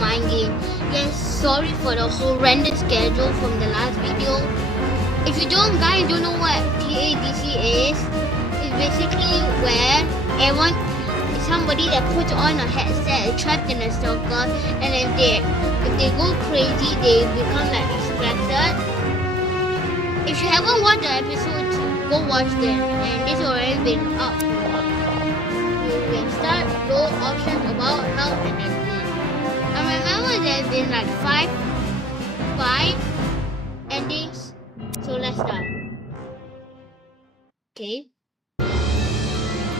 mind game. Yes, sorry for the horrendous schedule from the last video. If you guys don't know what Tadc is, it's basically where somebody that puts on a headset trapped in a circle, and if they go crazy, they become like distracted. If you haven't watched the episode, go watch them, and this already been up. You can start low options about health and everything. And remember there's been like five endings. So let's start. Okay.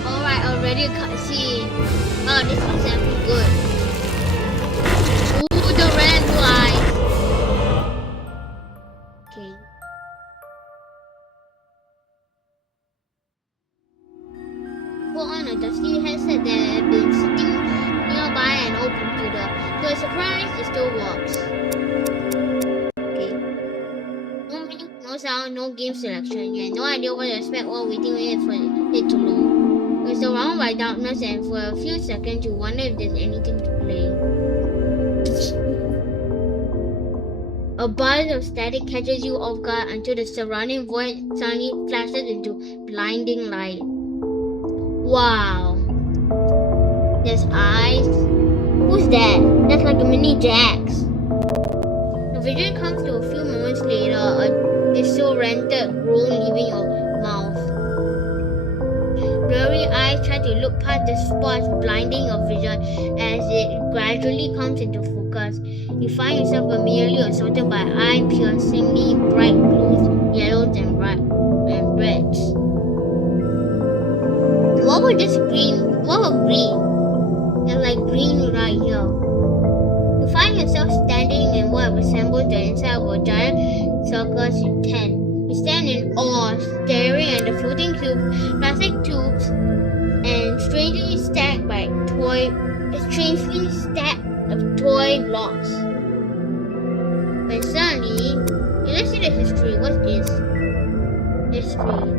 Alright, already a cutscene. Oh, this is actually good. Ooh, the red light. Okay. Put on a dusty headset that had been sitting nearby and open computer. To a surprise, it still works. Okay. No menu, no sound, no game selection. You have no idea what to expect while waiting for it to load. You're surrounded by darkness, and for a few seconds you wonder if there's anything to play. A buzz of static catches you off guard until the surrounding void suddenly flashes into blinding light. Wow. There's eyes. Who's that? That's like a mini Jax. The vision comes to a few moments later, a disoriented groan leaving your mouth. Blurry eyes try to look past the spots blinding your vision as it gradually comes into focus. You find yourself immediately assaulted by eye-piercingly bright blues, yellows, and reds. What was this green? What was green? There's like green right here. You find yourself standing in what resembles the inside of a giant circus tent. You stand in awe, staring at the floating cubes, plastic tubes, and strangely stacked of toy blocks. But suddenly, let's see the history. What's this? History.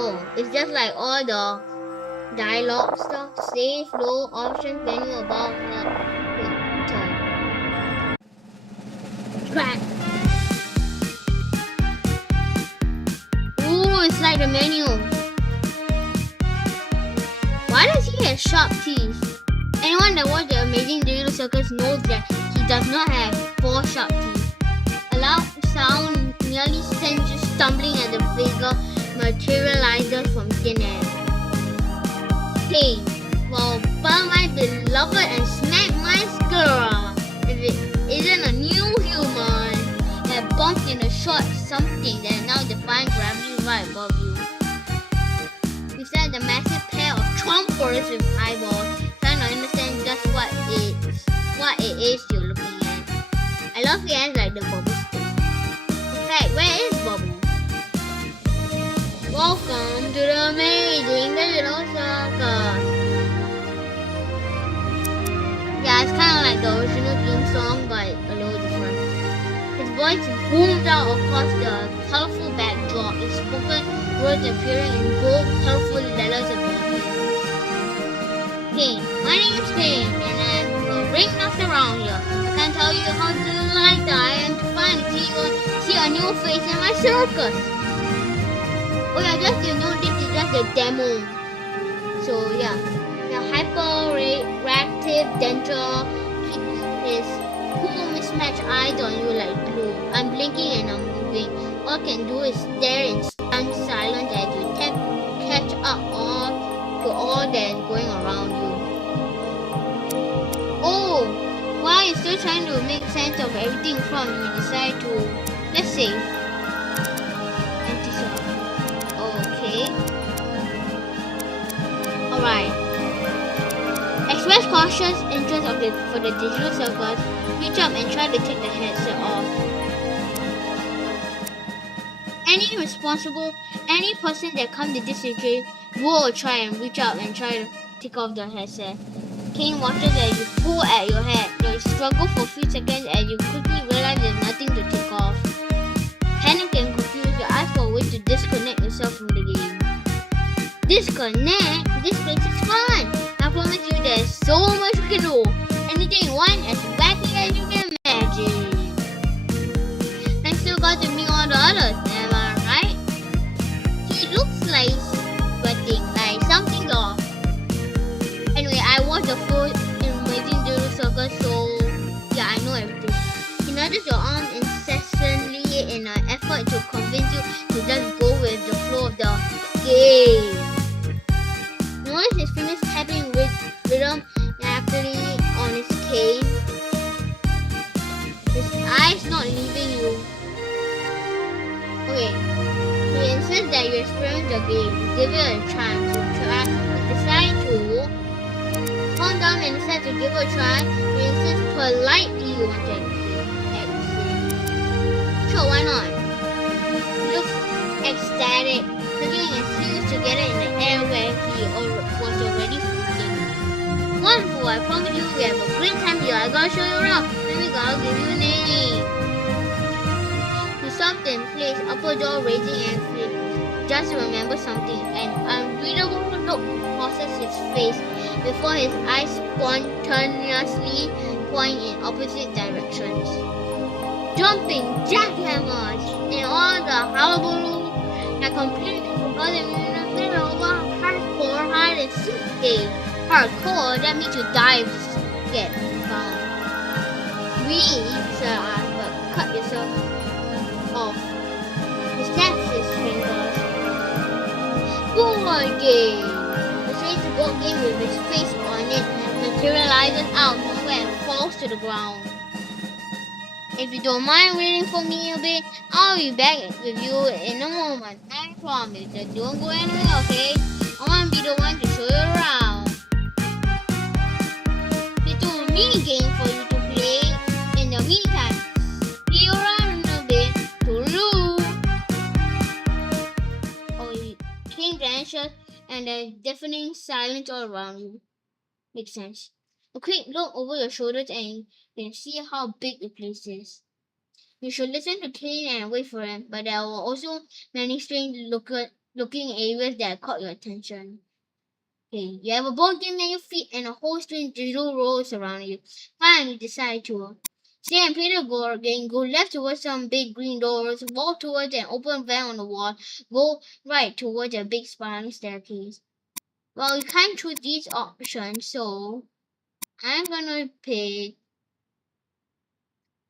Oh, it's just like all the dialogue stuff. Save, low, options, menu, about, Track. Ooh, it's like the menu. Why does he have sharp teeth? Anyone that watched the Amazing Digital Circus knows that he does not have 4 sharp teeth. A loud sound nearly sends you stumbling as the figure materializes from thin air. Caine, well, found my beloved and smacked my skull. If it isn't a new human that bumped in a short something that now defines gravity right above you. Beside the massive pair of trumpers with eyeballs, trying to understand just what it is you're looking at. I love the ends like the bubble stick. In fact, where is Bubble? Welcome to the Amazing Digital Circus. Yeah, it's kind of like the original theme song, but a little different. His voice booms out across the colorful backdrop. His spoken words appearing in bold, colorful letters above him. Caine, my name is Caine, and I'm the ringmaster around here. I can't tell you how delighted I am to finally see a new face in my circus. Oh yeah, just you know, this is just a demo. So yeah. The hyperactive denture keeps his cool mismatched eyes on you like glue. I'm blinking and I'm moving. All I can do is stare in stunned silence as you attempt to catch up to all that's going around you. Oh, while you're still trying to make sense of everything in front, you decide to, let's save. Anti-self. Okay. Alright. Express cautious interest for the digital circus. Reach up and try to take the headset off. Any person that comes to this situation will try and reach out and try to take off the headset. Caine watches as you pull at your head. You struggle for a few seconds as you quickly realize there's nothing to take off. Panic and confused, you ask for a way to disconnect yourself from the game. Disconnect? this place is fun. I promise you there's so much we can do. Anything you want, as wacky as you can imagine. I still got to meet all the others, am I right? He looks like sweating, like something's off. Anyway, I watched the full Amazing Doodle Circus, so yeah, I know everything. He nudges your arm incessantly in an effort to convince you to just go with the flow of the game. Notice his fingers tapping rhythm naturally on his cane. His eyes not leaving you. Okay, he insists that you experience the game. Give it a chance. You decide to calm down and decide to give it a try. He insists politely you want to exit. Sure, why not? He looks ecstatic, clicking his heels together in the air where he was already floating. Wonderful, I promise you we have a great time here. I gotta show you around. Let me go, I'll give you a name. He stopped in place, upper jaw raising and flipped, just to remember something. An unreadable look crosses his face before his eyes spontaneously point in opposite directions. Jumping jackhammers and all the hullabaloo that completely forgot that we were in the middle of a hardcore hide and seek game. Hardcore, that means you die if you get found. Sir, but cut yourself off. He snaps his fingers. Board game! The strange board game with his face on it materializes out of nowhere and falls to the ground. If you don't mind waiting for me a bit, I'll be back with you in a moment. I promise. Just don't go anywhere, okay? I want to be the one to show you around. Little mini game for you to play in the meantime. See you around in a bit. Toodaloo! Oh, Caine vanishes and there's deafening silence all around you. Makes sense. A quick look over your shoulders and you can see how big the place is. You should listen to Caine and wait for him, but there were also many strange looking areas that caught your attention. Okay, you have a board game at your feet and a whole strange digital rolls around you. Fine, you decide to stay and play the board game. Go left towards some big green doors, walk towards an open vent on the wall, go right towards a big spiraling staircase. Well, you can't choose these options, so I'm gonna pick.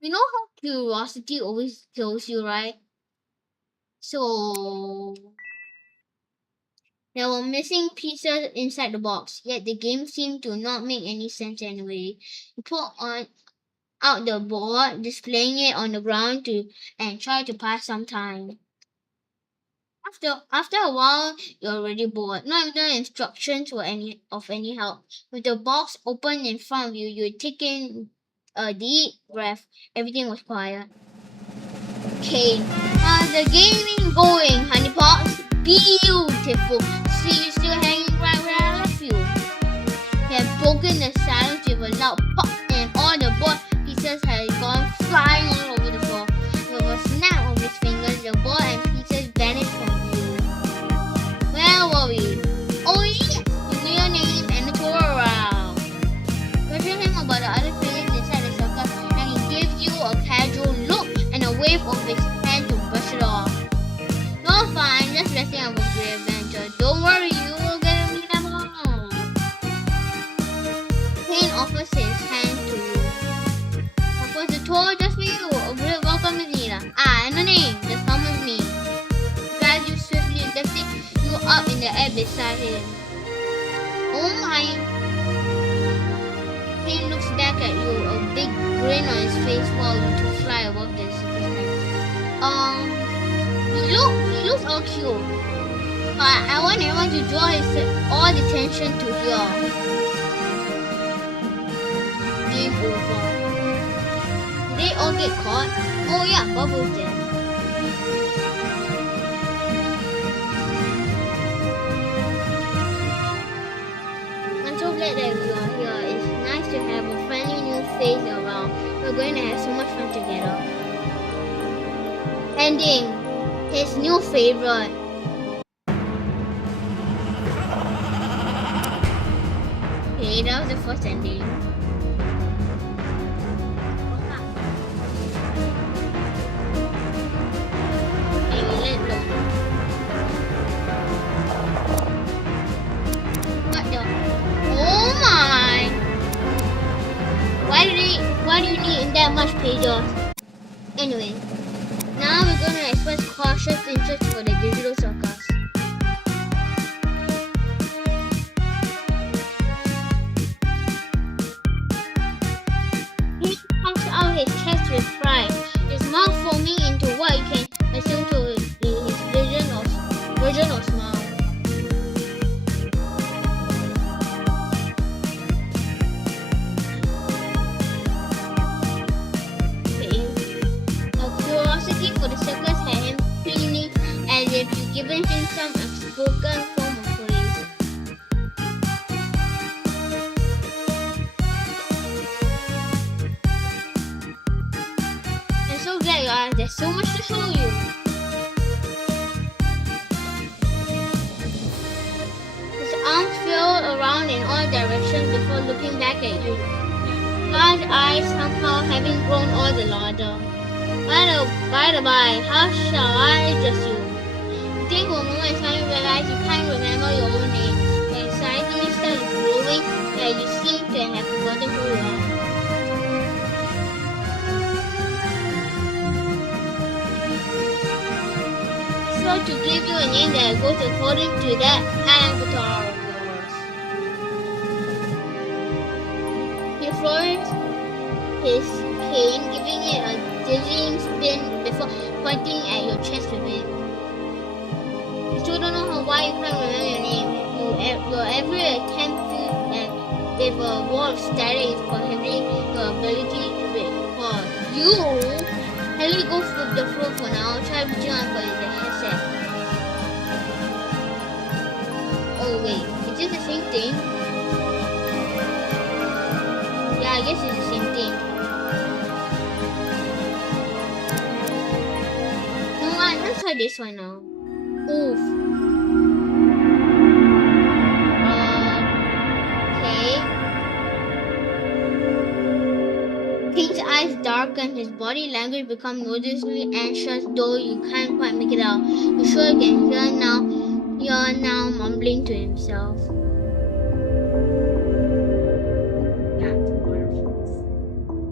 You know how curiosity always kills you, right? So there were missing pieces inside the box, yet the game seemed to not make any sense anyway. You pull out the board, displaying it on the ground and try to pass some time. After a while, you're already bored. Not even the instructions were of any help. With the box open in front of you, you take in a deep breath. Everything was quiet. Caine, how's the gaming going, honeypots? Beautiful. See you still hanging right where I left you. He had broken the silence with a loud pop, and all the board pieces had gone flying all over the floor. With a snap of his fingers, the board and pieces vanished from view. Where were we? Oh yes, you knew your name and the tour around. Question him about the other players inside the circle, and he gives you a casual look and a wave of his hand to brush it off. No, fine, just resting up a great adventure. Don't worry, you will get to meet them all. Caine offers his hand to you. Offers a tour just for you. A great welcome is needed. And a name, just come with me. Drives you swiftly, lifting you up in the air beside him. Oh my. Caine looks back at you, a big grin on his face while you two fly above the circus. He looks all cute. But I want everyone to draw all the attention to here. Game over. Did they all get caught? Oh yeah, Bubbles did. I'm so glad that you are here. It's nice to have a friendly new face around. We're going to have so much fun together. Ending. His new favorite. Okay, that was the first ending. Okay, let's look. What the? Oh my! Why do you need that much pages? Anyway, now we're gonna express cautious interest for the digital circus. He puffs out his chest with pride, his mouth foaming into what you can assume to be his version of smile. Curiosity for the circus had him feeling as if he'd given him some unspoken form of praise. I'm so glad you asked. There's so much to show you. His arms flailed around in all directions before looking back at you. Large eyes somehow having grown all the larger. By the by, how shall I address you? You think for a moment and suddenly realize you can't remember your own name. The anxiety starts growing that you seem to have forgotten who you are. So to give you a name that goes according to that avatar of yours. He flourished his cane, giving it a dizzying spin before pointing at your chest with it. You still don't know why you can't remember your name. Your every attempt with a wall of static is prohibiting your ability to read. For you, let me go with the flow for now. Try reaching out for the headset. Oh wait, is this the same thing? Yeah, I guess it's the same thing. Let's try this one now. Oof. Okay. Caine's eyes darken, his body language becomes noticeably anxious, though you can't quite make it out. You sure you can hear now mumbling to himself.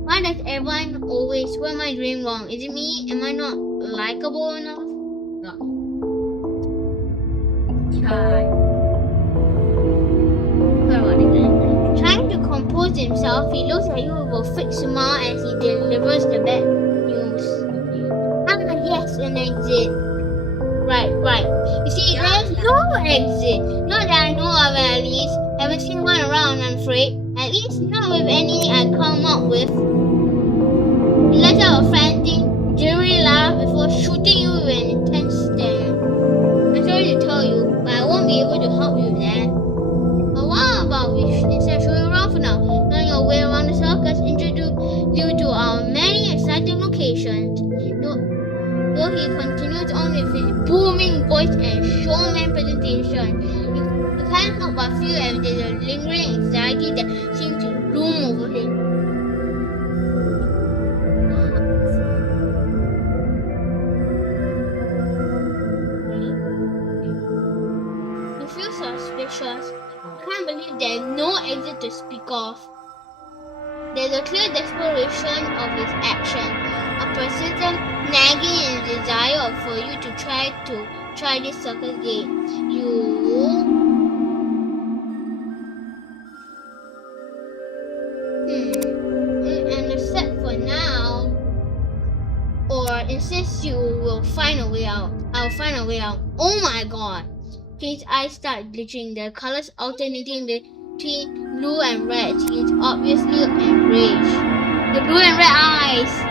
Why does everyone always, what am I doing wrong? Is it me? Am I not likable enough? No. Trying to compose himself, he looks at you with a fixed smile as he delivers the bad news. Ah, yes, an exit. Right. You see, there's no exit. Not that I know of, at least. Haven't seen one around, I'm afraid. At least not with any I come up with. He lets out a frantic, jittery laugh before shooting you with an intense stare. I'm sorry to tell you, but I won't be able to help you with that. But what about we instead show you around for now? Learn your way around the circus, introduce you to our many exciting locations. Though he continues on with his booming voice and showman presentation, you can't help but feel as there's a lingering anxiety that seems to loom over him. You feel suspicious. You can't believe there's no exit to speak of. There's a clear desperation of his action, a persistent nagging and desire for you to try this circus gate. And except for now, or insists you will find a way out. I'll find a way out. Oh my god! His eyes start glitching, the colors alternating between blue and red. He's obviously enraged. The blue and red eyes!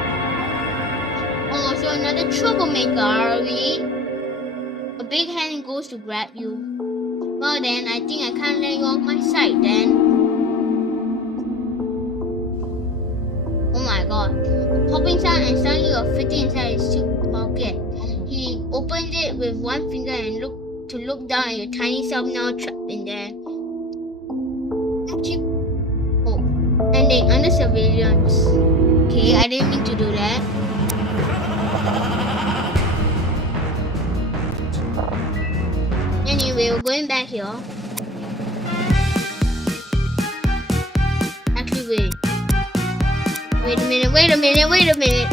Oh, so another troublemaker, are we? A big hand goes to grab you. Well then, I think I can't let you off my side then. Oh my god. A popping sound and suddenly you're fitting inside his suit pocket. He opens it with one finger and look down at your tiny self now trapped in there. surveillance. Okay, I didn't mean to do that. Anyway, we're going back here. Actually, wait. Wait a minute. Wait.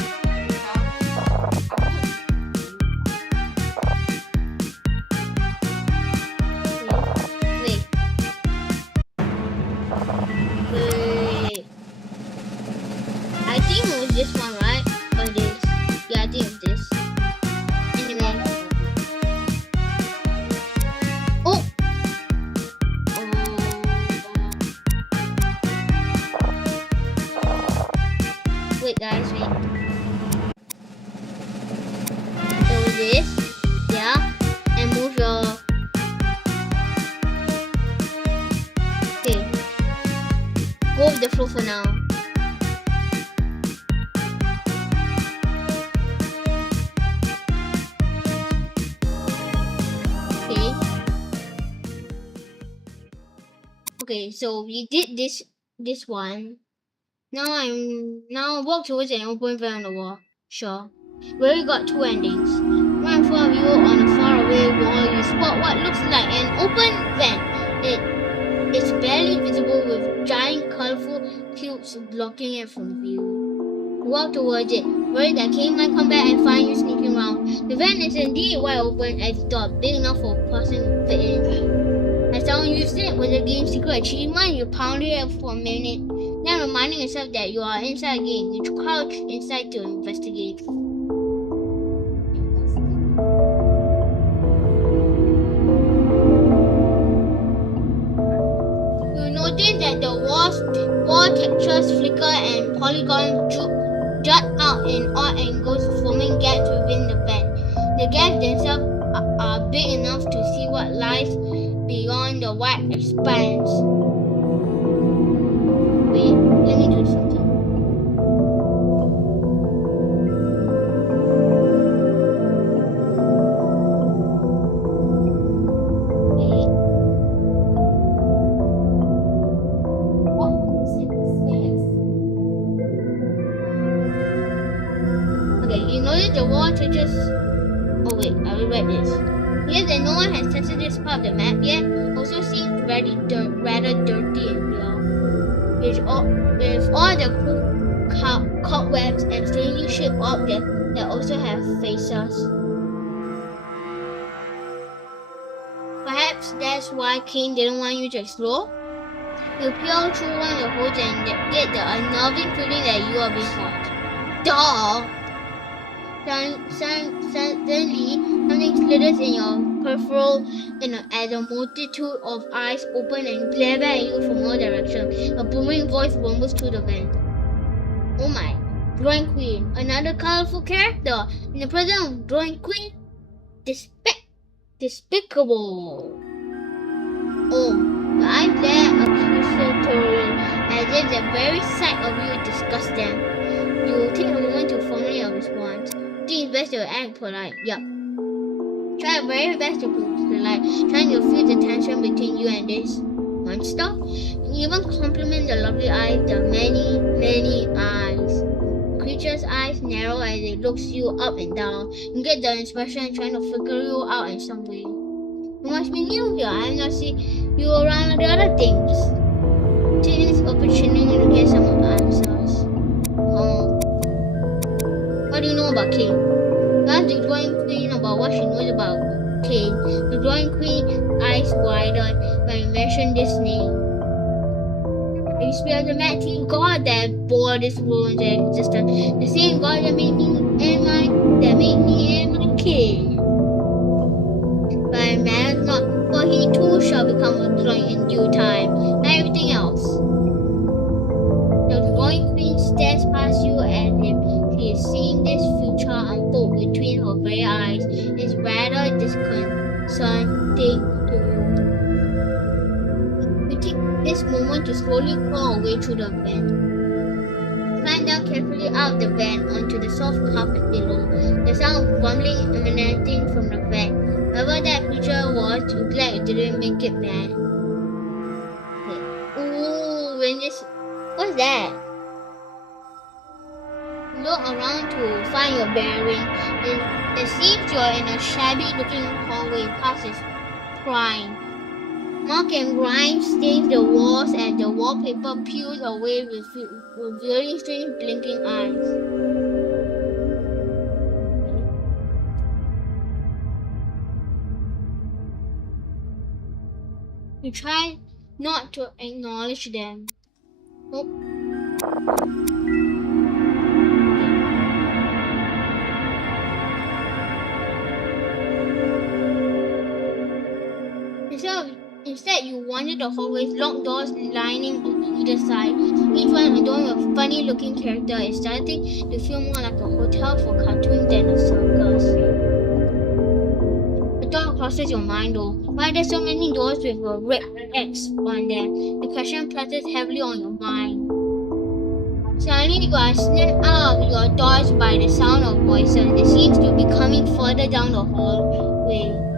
I think it was this one, right? Or this? Yeah, I think it's this. Anyway. Oh! Wait, guys, wait. So this, yeah, and move your. Okay. Go with the flow for now. Okay, so we did this one. Now walk towards an open vent on the wall. Sure. We already got two endings. Right in front of you on a faraway wall, you spot what looks like an open vent. It's barely visible with giant colorful tubes blocking it from view. Walk towards it, worried that Caine might come back and find you sneaking around. The vent is indeed wide open as you thought, big enough for a person to fit in. As someone used it with the game's secret achievement, you pounded it for a minute, then reminding yourself that you are inside the game, you crouch inside to investigate. You notice that the wall textures flicker and polygons jut out in odd angles, forming gaps within the vent. The gaps themselves are big enough to see what lies beyond the wide expanse. Wait, let me do something. Okay. Okay, you notice the wall touches. Oh wait, I will write this. Yes, and no one has tested this part of the map yet. Also seems rather dirty and real. With all the cool cobwebs and strangely shaped objects that also have faces. Perhaps that's why Caine didn't want you to explore. You peer through one of the holes and get the unnerving feeling that you are being watched. Duh! Suddenly, something slithers in your peripheral as a multitude of eyes open and glare back at you from all directions. A booming voice rumbles through the vent. Oh my, Drawing Queen, another colorful character. In the presence of Drawing Queen, despicable. Oh, the eyes glare accusatory as if the very sight of you disgusts them. You will take a moment to formulate your response. Think it's best to act polite. Yup. Try your very best to be polite, trying to feel the tension between you and this monster. You even compliment the lovely eyes, the many, many eyes. The creature's eyes narrow as it looks you up and down. You get the expression trying to figure you out in some way. You must be new here. I have not seen you around the other things. Take this opportunity to get some answers. What do you know about Caine? Ask the Drawing Queen about what she knows about Caine. The Drawing Queen eyes widened when you mentioned this name. You speak of the mad team god that bore this world into existence. The same god that made me and my king. But it matters not, for he too shall become a drawing in due time, like everything else. The Drawing Queen stares past you as if she is seeing this future unfold between her very eyes. It's rather disconcerting to you. You take this moment to slowly crawl away through the vent. Climb down carefully out of the vent onto the soft carpet below. The sound of rumbling emanating from the vent. Whoever that creature was, you're glad you didn't make it mad. Okay. Ooh, when this... What's that? Look around to find your bearing. It seems you're in a shabby-looking hallway past his prime. Muck and grime stains the walls and the wallpaper peels away revealing strange blinking eyes. You try not to acknowledge them. Oh. Instead, you wander the hallways, locked doors lining on either side. Each one adorned with a funny-looking character is starting to feel more like a hotel for cartoons than a circus. A thought crosses your mind though. Why are there so many doors with a red X on them? The question presses heavily on your mind. Suddenly, you are snapped out of your thoughts by the sound of voices. It seems to be coming further down the hallway.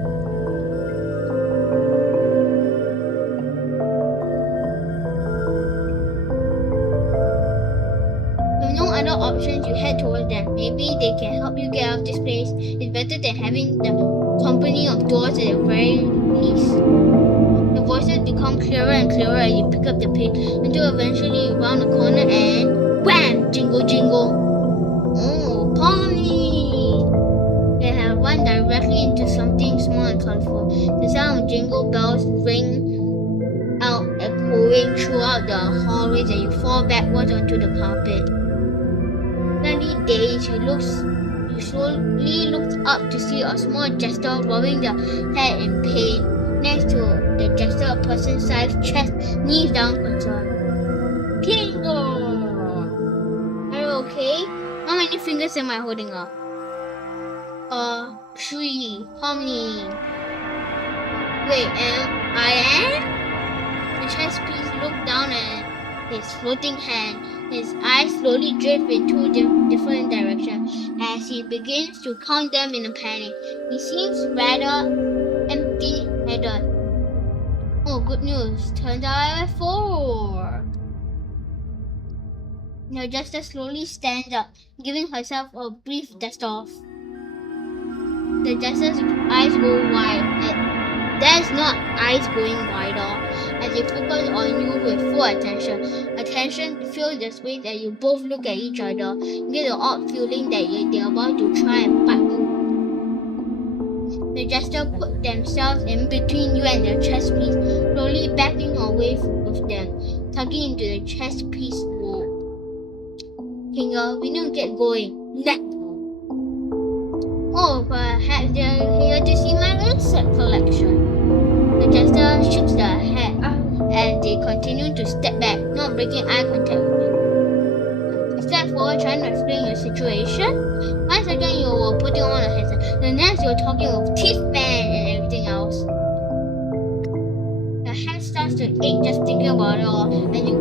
Options, you head towards them. Maybe they can help you get out of this place. It's better than having the company of doors at the very least. The voices become clearer and clearer as you pick up the pace until eventually you round the corner and wham! Jingle jingle. Oh, Polly! They have run directly into something small and colorful. The sound of jingle bells ring out, echoing throughout the hallways as you fall backwards onto the carpet. Dazed, you slowly looked up to see a small jester rubbing their head in pain. Next to the jester, a person-sized chest knees down concerned. Kingo! Are you okay? How many fingers am I holding up? 3. How many? Wait, I am? The chest piece looked down at his floating hand. His eyes slowly drift in two different directions as he begins to count them in a panic. He seems rather empty-headed. Oh, good news. Turns out I have 4. The jester slowly stands up, giving herself a brief dust-off. The jester's eyes go wide. There's not eyes going wider as they focus on you with full attention. Attention fills the space as you both look at each other. You get the odd feeling that they're about to try and bite you. The jester put themselves in between you and the chess piece, slowly backing away with them, tugging into the chess piece rope. Kinga, we need to get going. Now. Oh, perhaps they're here to see my insect collection. The jester shakes their head as they continue to step back, not breaking eye contact with you. Step forward, trying to explain your situation. 1 second you were putting on a headset, the next you're talking with teeth fan and everything else. Your head starts to ache just thinking about it all, and you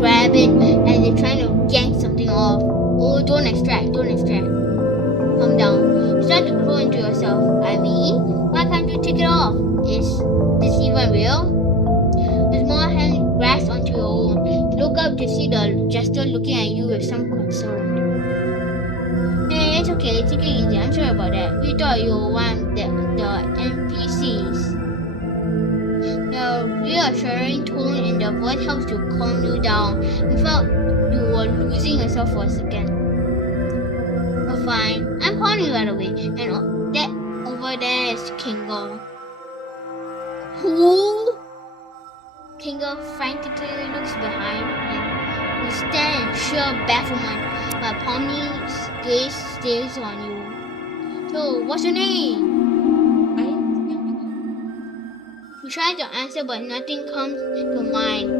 grab it as you're trying to yank something off. Oh, don't extract. Calm down. You start to grow into yourself. I mean, why can't you take it off? Is this even real? The small hand grasps onto your own. You look up to see the jester looking at you with some concern. Hey, it's okay. Take it easy. I'm sure about that. We thought you want the NPCs. The reassuring tone in the voice helps to calm you down. You felt you were losing yourself for a second. Fine. I'm calling you right away. And that over there is Kinga. Who? Kinga frantically looks behind him. You stand in sheer bafflement, but Palmy's gaze stays on you. So, what's your name? You try to answer, but nothing comes to mind.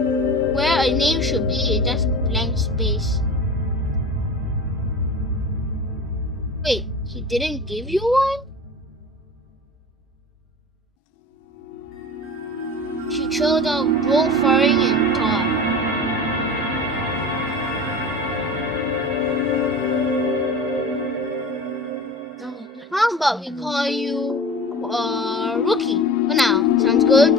Where a name should be is just blank space. Wait, he didn't give you one? She trailed out, brow furrowing in thought. How about we call you Rookie for now? Sounds good?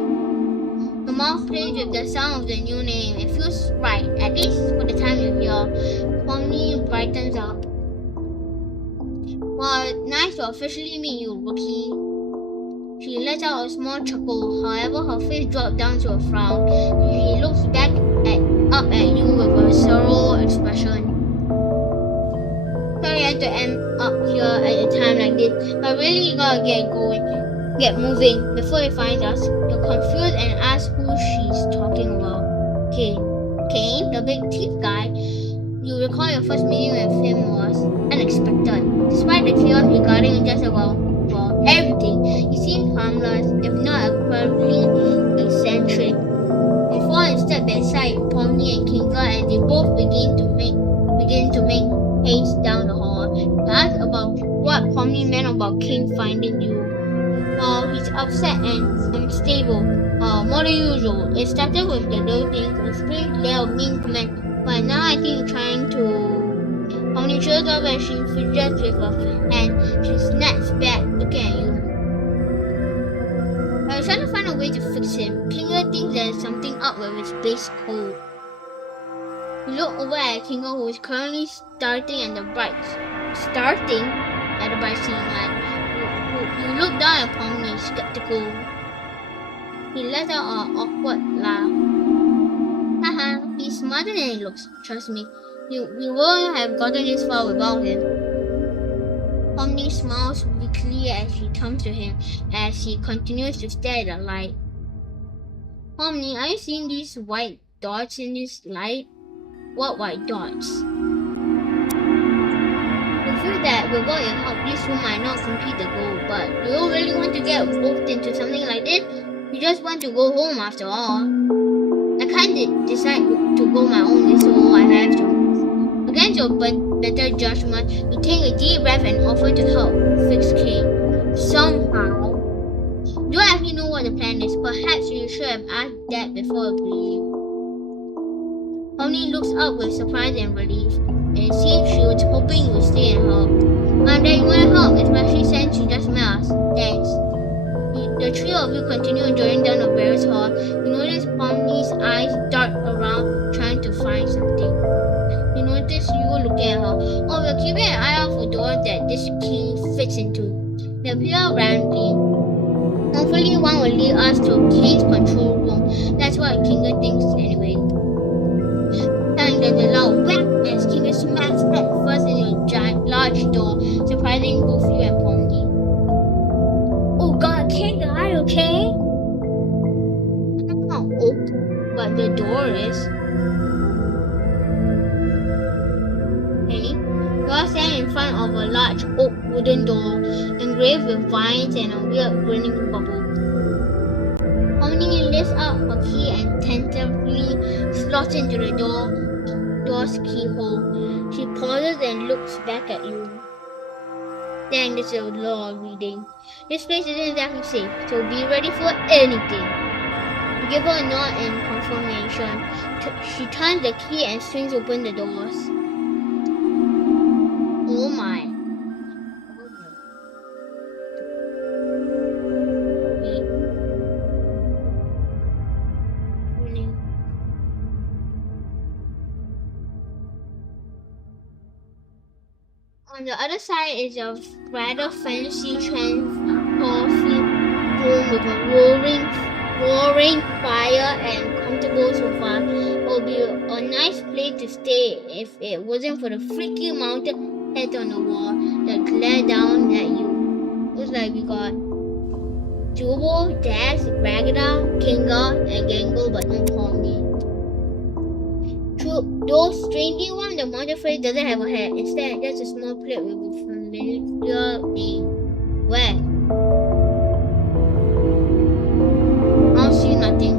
The mouth plays with the sound of the new name. It feels right, at least for the time you're here. Pomni brightens up. Well, nice to officially meet you, rookie. She lets out a small chuckle. However, her face drops down to a frown. She looks up at you with a sorrow expression. Sorry I had to end up here at a time like this, but really you gotta get moving before he finds us. You're confused and ask who she's talking about. Caine, the big teeth guy. You recall your first meeting with him was unexpected. Despite the chaos regarding just about everything, he seemed harmless, if not incredibly eccentric. You fall and step beside Pomni and Kinga as they both begin to make haste down the hall. You ask about what Pomni meant about Caine finding you. Well, he's upset and unstable. More than usual. It started with the little things, a strange layer of mean comments, but now I think you're trying to. Pomni shows up and she fidgets with her hand. She snaps back, looking at you. I was trying to find a way to fix him. Kinga thinks there's something up with his base coat. You look over at Kinga, who is currently starting at the bright ceiling light. You look down at Pomni, skeptical. He lets out an awkward laugh. Haha, he's smarter than he looks, trust me. We wouldn't have gotten this far without him. Pomni smiles weakly as she turns to him as he continues to stare at the light. Pomni, are you seeing these white dots in this light? What white dots? We feel that without your help, this room might not complete the goal, but do you really want to get roped into something like this? You just want to go home after all. I can't decide to go my own way, so I have to. Against your better judgment, you take a deep breath and offer to help fix Caine. Somehow. You don't actually know what the plan is. Perhaps you should have asked that before agreeing. Pomni looks up with surprise and relief. It seems she was hoping you would stay and help. I'm that you want to help, especially since you just met us. Thanks. The three of you continue journeying down the various hall. You notice Pomni's eyes dart around, trying to find something. You notice you looking at her. Oh, we're keeping an eye out for doors that this key fits into. They appear randomly. Hopefully one will lead us to Caine's control room. That's what Kinga thinks anyway. And there's a loud whack as Kinga smacks head first in a giant large door, surprising both you and Pomni. Oh god, Kinga, are you okay? I'm not oak, but the door is. You're standing in front of a large oak wooden door, engraved with vines and a weird grinning bubble. Pomni lifts up her key and tentatively slots into the door's keyhole. She pauses and looks back at you. Dang, this is a lot of reading. This place isn't exactly safe, so be ready for anything. You give her a nod in confirmation. She turns the key and swings open the doors. Oh my. On the other side is a rather fancy coffee room with a roaring fire and comfortable sofa. It would be a nice place to stay if it wasn't for the freaky mounted head on the wall that glare down at you. Looks like we got Jubal, Dax, Ragada, Kinga, and Gangle, but no Pomni. Though strangely one, the mounted face doesn't have a head. Instead, just a small plate with a familiar name. Where? I don't see nothing.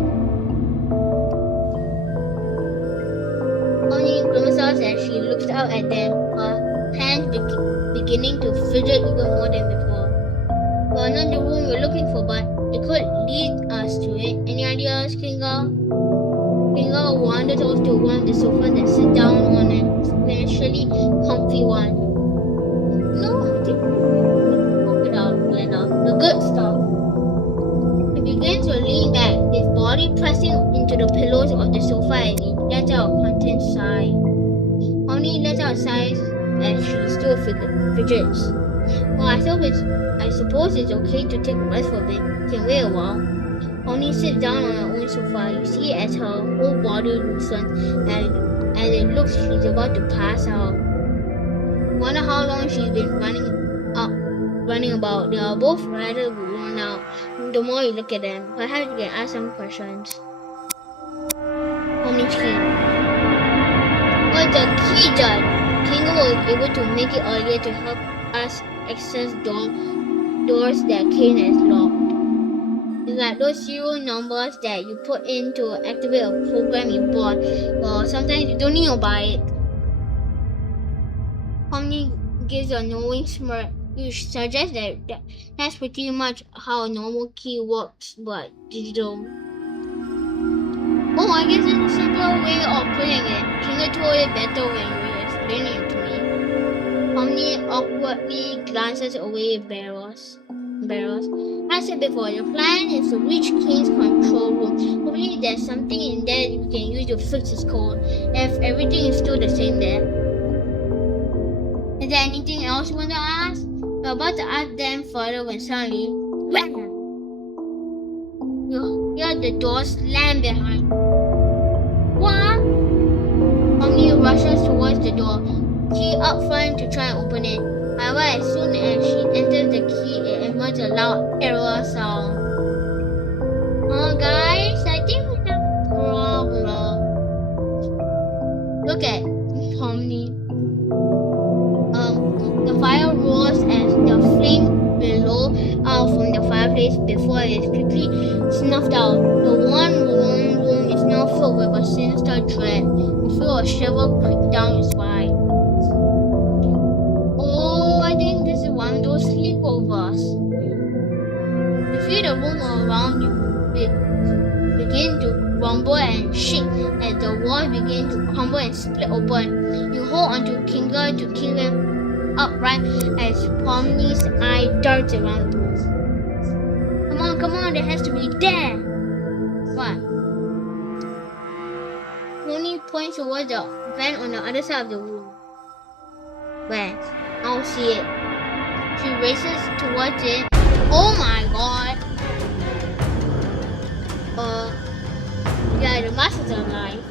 Only grimaces as she looks out at them, her hands beginning to fidget even more than before. Well, not the room we're looking for, but it could lead us to it. Any ideas, Kinga? Kinga wanders off to one of the sofas and sits down on an especially comfy one. No, walk it out, Glenda. The good stuff. He begins to lean back, his body pressing into the pillows of the sofa as he lets out a content sigh. Pomni lets out sighs as she still fidgets. Well, I suppose it's okay to take a rest for a bit. Can wait a while. Pomni sits down on her own sofa. You see as her whole body loosens and it looks she's about to pass out. You wonder how long she's been running about. They are both rather worn out. The more you look at them, perhaps you can ask some questions. Pomni Caine. But the key judge, Kingo was able to make it earlier to help us access doors that Caine has locked. It's like those serial numbers that you put in to activate a program you bought. Well, sometimes you don't need to buy it. Pomni gives a knowing smirk, which suggests that that's pretty much how a normal key works, but digital. Oh, I guess it's a simpler way of putting it. Kinga told it better when you were explaining it to me. Pomni awkwardly glances away at Barros. I said before, the plan is to reach Caine's control room. Hopefully there's something in there you can use to fix his code, if everything is still the same there. Is there anything else you want to ask? We're about to ask them further when suddenly, wham! You hear the door slam behind. What? Pomni rushes towards the door, key up front to try and open it. However, as soon as she enters the key, it emerges a loud error sound. Oh, guys, I think we have a problem. Look at Pomni. The fire roars as the flame below from the fireplace before it is quickly snuffed out. The one-room room is now filled with a sinister dread. You feel a shiver creep down your spine. Oh, I think this is one of those sleepovers. You feel the room around you begin to rumble and shake as the walls begin to crumble and split open. You hold onto Kinga to keep him upright as Pomni's eye darts around the room. Come on, there has to be there. What? Pomni points towards the vent on the other side of the room. Where? I don't see it. She races towards it. Oh my god. Yeah, the monsters are alive.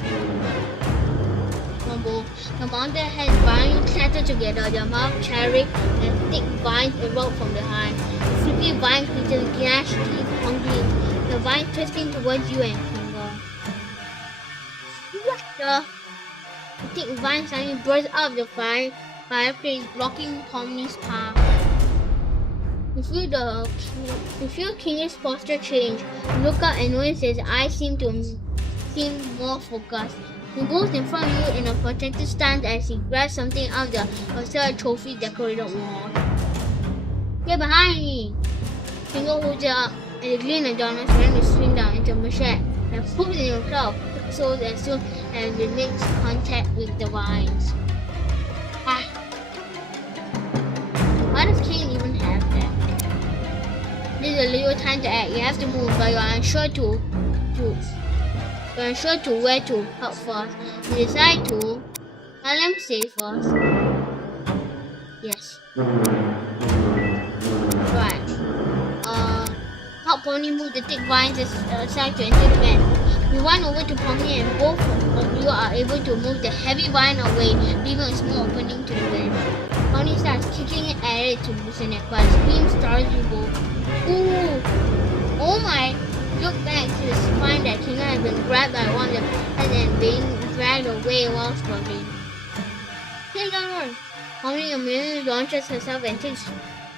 The mountain heads violently clatter together, their mouths chattering, and thick vines erupt from behind. The flippy vine creatures gnash teeth hungry, the vine twisting towards you and Kinga. What the? The thick vine suddenly bursts out of the fireplace, blocking Pomni's path. You feel Kinga's posture change. You look up and notice his eyes seem more focused. He moves in front of you in a protective stance as he grabs something out of the absurd trophy decorated wall. Get behind me! Kinga holds it up, and the green Adonis ready to swing down into Machette and poops in himself, pixels as soon as it makes contact with the vines. Ah! Why does Caine even have that? This is a little time to act. You have to move, but you are unsure where to help first. You decide to. Now let me say first. Yes. Right. Help Pomni move the thick vines aside to enter the vent. You run over to Pomni and both of you are able to move the heavy vine away, leaving a small opening to the vent. Pomni starts kicking at it to loosen it, but screams starts you both. Ooh! Oh my! Look back to find that Kinga has been grabbed by one of them and then being dragged away while struggling. Kinga! Pomni immediately launches herself and takes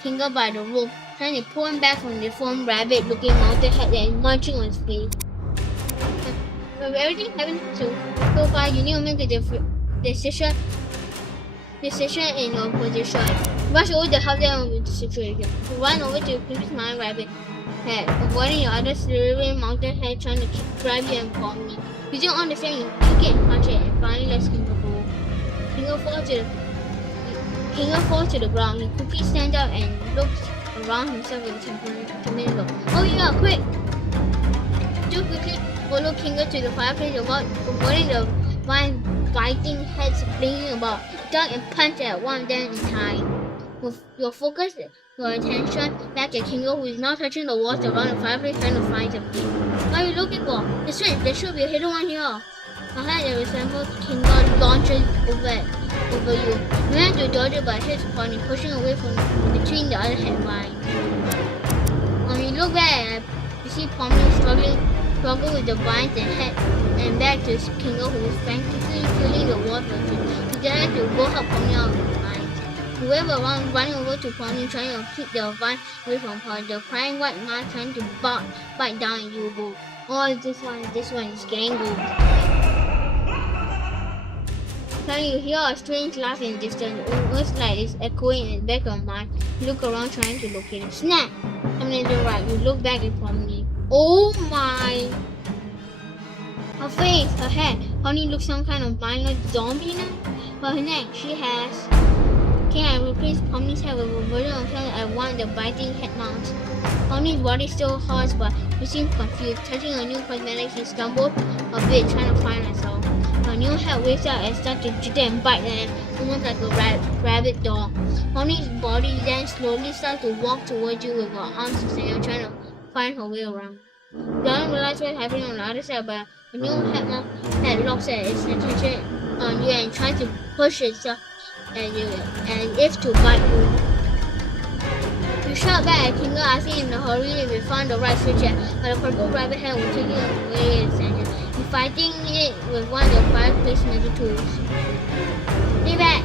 Kinga by the rope, trying to pull him back from the foam rabbit-looking mountain head that is munching on his face. With everything happening so far, you need to make a decision in your position. Rush over to help them with the situation. You run over to Creepy's mind rabbit head, avoiding your other slithering mountain head trying to grab you and Pomni. You don't understand, you kick it and punch it and finally let Kinga go. Kinga falls to the ground. He quickly stands up and looks around himself with a timid look. Oh yeah, quick! Do quickly follow Kingo to the fireplace, avoiding the vine biting heads flinging about. Duck and punch at one of them in time. You'll focus your attention back at Kingo, who is now touching the walls around the fireplace trying to find something. What are you looking for? The switch. There should be a hidden one here. Behind the resembles Kingo launches over you. You have to dodge it by his pony, pushing away from between the other headlines. When you look back, you see Pomni struggle with the vines and head and back to Kingo, who is frantically filling the water. He dared to go help Pomni out of the vines. You wave around, running over to Pomni, trying to keep the vine away from her. The crying white man trying to bite down at you both. Oh, this one is Gango. Suddenly you hear a strange laugh in the distance, almost like it's echoing in the back of your mind. You look around trying to locate it. Snap! Coming to the right, you look back at Pomni. Oh my! Her face, her hair. Pomni looks some kind of mindless zombie now. But her neck, she has. Caine replaced Pomni's head with a version of her at one of the biting head mounts. Pomni's body still hurts, but she seems confused. Touching her new cosmetics, she stumbled a bit trying to find herself. Her new head waves out and starts to jitter and bite them, almost like a rabid dog. Pomni's body then slowly starts to walk towards you with her arms extended, trying to find her way around. You don't realize what's happening on the other side, but a new head locks at its attention on you and tries to push itself at you, as if to bite you. You shout back at Kingo, asking in a hurry if you found the right switch yet, but the purple rabbit head will take you away its attention. You're fighting it with one of the fireplace metal tools. Stay back!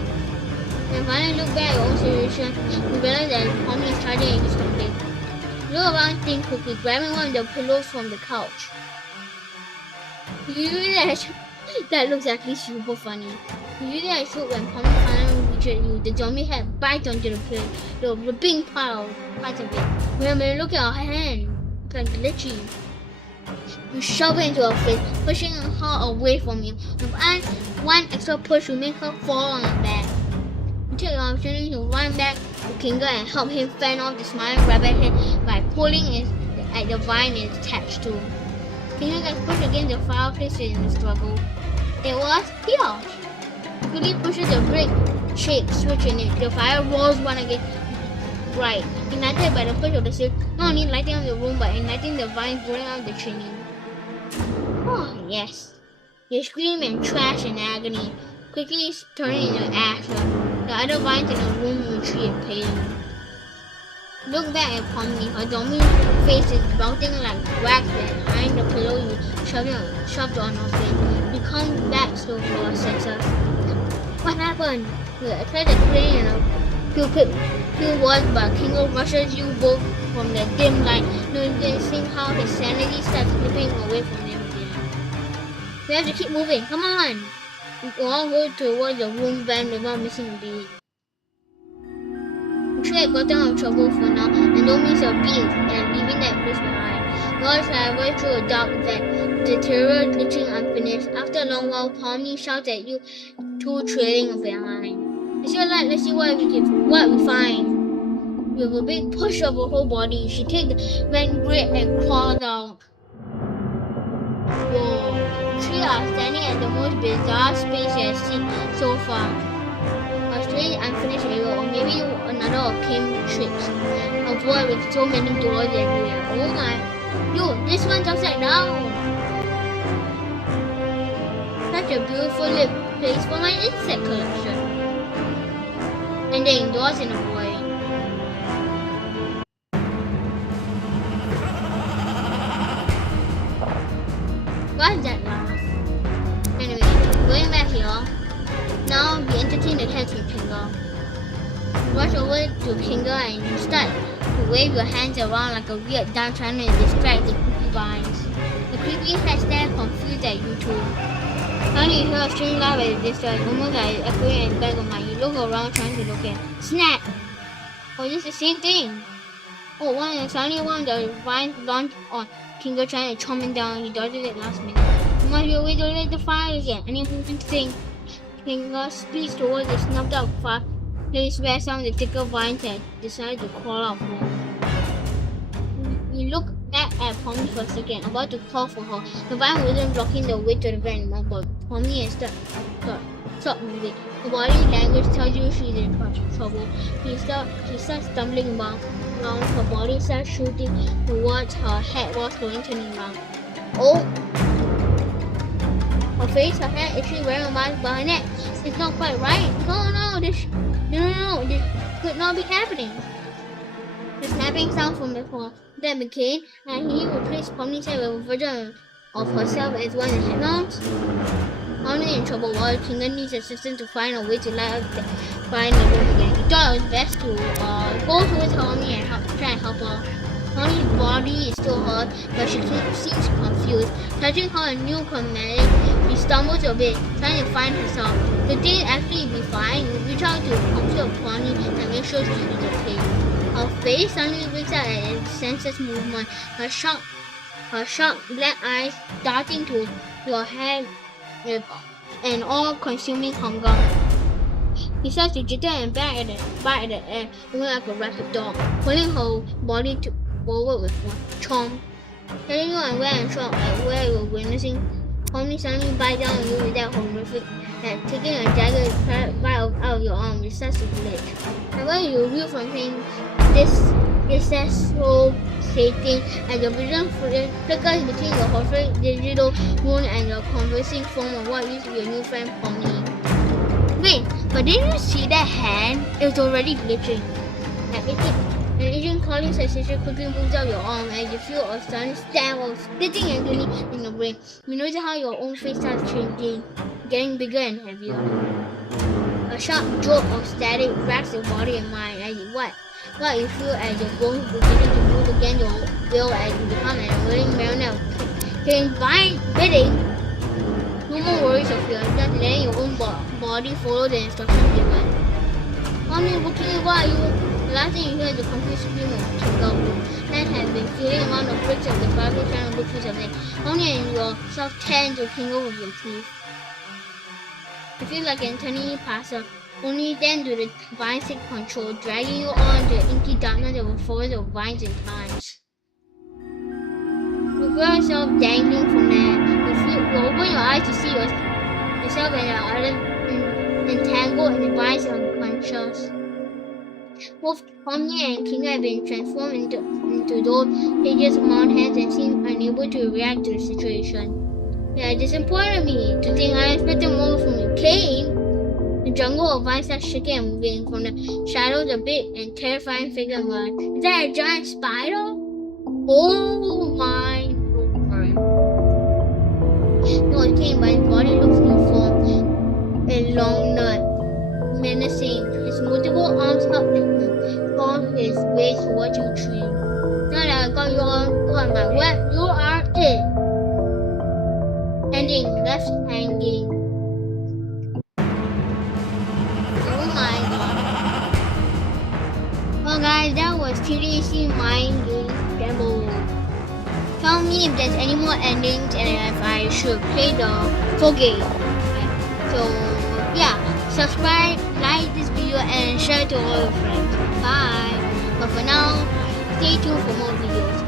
When finally look back at your own situation, you realize that Pomni is charging at you something. Look around, think quickly, grabbing one of the pillows from the couch. You do that looks actually super funny. You do that shoot when Pomni finally reaches you. The zombie head bites onto the pillow, the ripping part of it. When you look at her hand, it's like glitchy. You shove it into her face, pushing her away from you. With one extra push, you make her fall on her back. You take the opportunity to run back to Kingo and help him fend off the smiling rabbit head by pulling it at the vine it's attached to. Kingo gets pushed against the fireplace in the struggle. It was here. He quickly pushes the brick-shaped switch in it. The fire roars one again. Right, ignited by the push of the switch, not only lighting up the room but igniting the vines burning out the chimney. Oh, yes. You scream and trash in agony, quickly turning into ash. The other vines in the room retreat in pain. Look back at Pomni. Her zombie face is melting like wax behind the pillow you shoved on her face. You come back slow for her senses. What happened? You try to explain in a few words, but Kingo rushes you both from the dim light, noticing how his sanity starts slipping away from him again. We have to keep moving. Come on! We all go towards the room van without missing a beat. I'm sure I got out of trouble for now, and don't miss a beat and leaving that place behind. We all travel through a dark vent, the terror glitching unfinished. After a long while, Pomni shouts at you, two trailing behind. It's your light, let's see what we find. With a big push of her whole body, she takes the van grip and crawls out. Whoa, the three are standing at the most bizarre space you have seen so far. A strange unfinished area, or maybe another of Caine tricks. A void with so many doors everywhere. Oh my. Yo, this one's upside down. Such a beautiful place for my insect collection. And the indoors in a void. What's that laugh? Anyway, going back here. Now we entertain the cats with Kingo. You rush over to Kingo and you start to wave your hands around like a weird dance trying to distract the creepy vines. The creepy cats stand confused at you two. Suddenly you hear a strange laugh at the distance, almost like echoing in the back of mind. You look around trying to look in. Snap! Oh, this is the same thing. Oh, suddenly one of the vines launched on Kingo trying to chomp him down. He dodged it last minute. You must be a way to light the fire again. Any moving thing. Kingo speeds towards the snubbed out place where some of the thicker vines had decided to crawl out from. You look back at Pomni for a second, about to call for her. The vine wasn't blocking the way to the van anymore, but Pomni stopped moving. The body language tells you she's in trouble. She starts stumbling around. Her body starts shooting towards her head while slowly turning around. Oh! Her face, her head, is she wearing a mask behind her neck? It's not quite right. No, this could not be happening. The snapping sound from the phone then became, and he replaced Pomni's head with a version of herself as one of the headphones. Pomni in trouble while Kinga needs assistance to find a way to light up the fire in the room again. He thought it was best to go towards Pomni and try and help her. Pomni's body is still hurt, but she seems confused. Touching her new command, she stumbles a bit, trying to find herself. The thing actually be fine. You reach out to comfort Pomni and make sure she's okay. Her face suddenly wakes up at its senses movement. Her sharp black eyes darting to your head with an all-consuming hunger. He starts to jitter and bite at the air, moving like a rapid dog, pulling her body forward with one chomp. Telling you unaware and shocked at where you're witnessing, Pomni suddenly bites down on you with that horrific head, taking a jagged bite out of your arm with such a glitch. And when you reel from him, this so shaking as your vision flickers between your horrific digital wound and your conversing form of what used to be your new friend Pomni. Wait, but didn't you see that hand? It was already glitching. An agent calling sensation quickly moves up your arm as you feel a sudden stab of splitting agony in your brain. You notice how your own face starts changing, getting bigger and heavier. A sharp jolt of static racks your body and mind as what you feel as your bones begin to move against your will as you become an unwilling marionette of Caine's bidding. No more worries or fears, just letting your own body follow the instructions given. Pomni looking at what the last thing you hear is the confused scream of Kinga, who had been feeling around the bricks of the driveway trying to look for something. Pomni and yourself tend to Kinga with your teeth. It feels like an eternity passer. Only then do the vines take control, dragging you on to the inky darkness of a forest of vines and thorns. You feel yourself dangling from there. You open your eyes to see yourself and your others entangled in the vines unconscious. Both Pomni and Kinga have been transformed into those hideous mound hands and seem unable to react to the situation. It disappointed me to think I expected more from you, Caine. The jungle of vines starts shaking and moving. From the shadows, a big and terrifying figure emerged. Is that a giant spider? Oh my lord. No, it came, but his body looks deformed. A long nut, menacing. His multiple arms up on his way towards you tree. Now that I got you on my web, you are it. Ending, left hanging. Well guys, that was Tadc Mind Game Demo. Tell me if there's any more endings and if I should play the full game. So yeah, subscribe, like this video and share it to all your friends. Bye. But for now, stay tuned for more videos.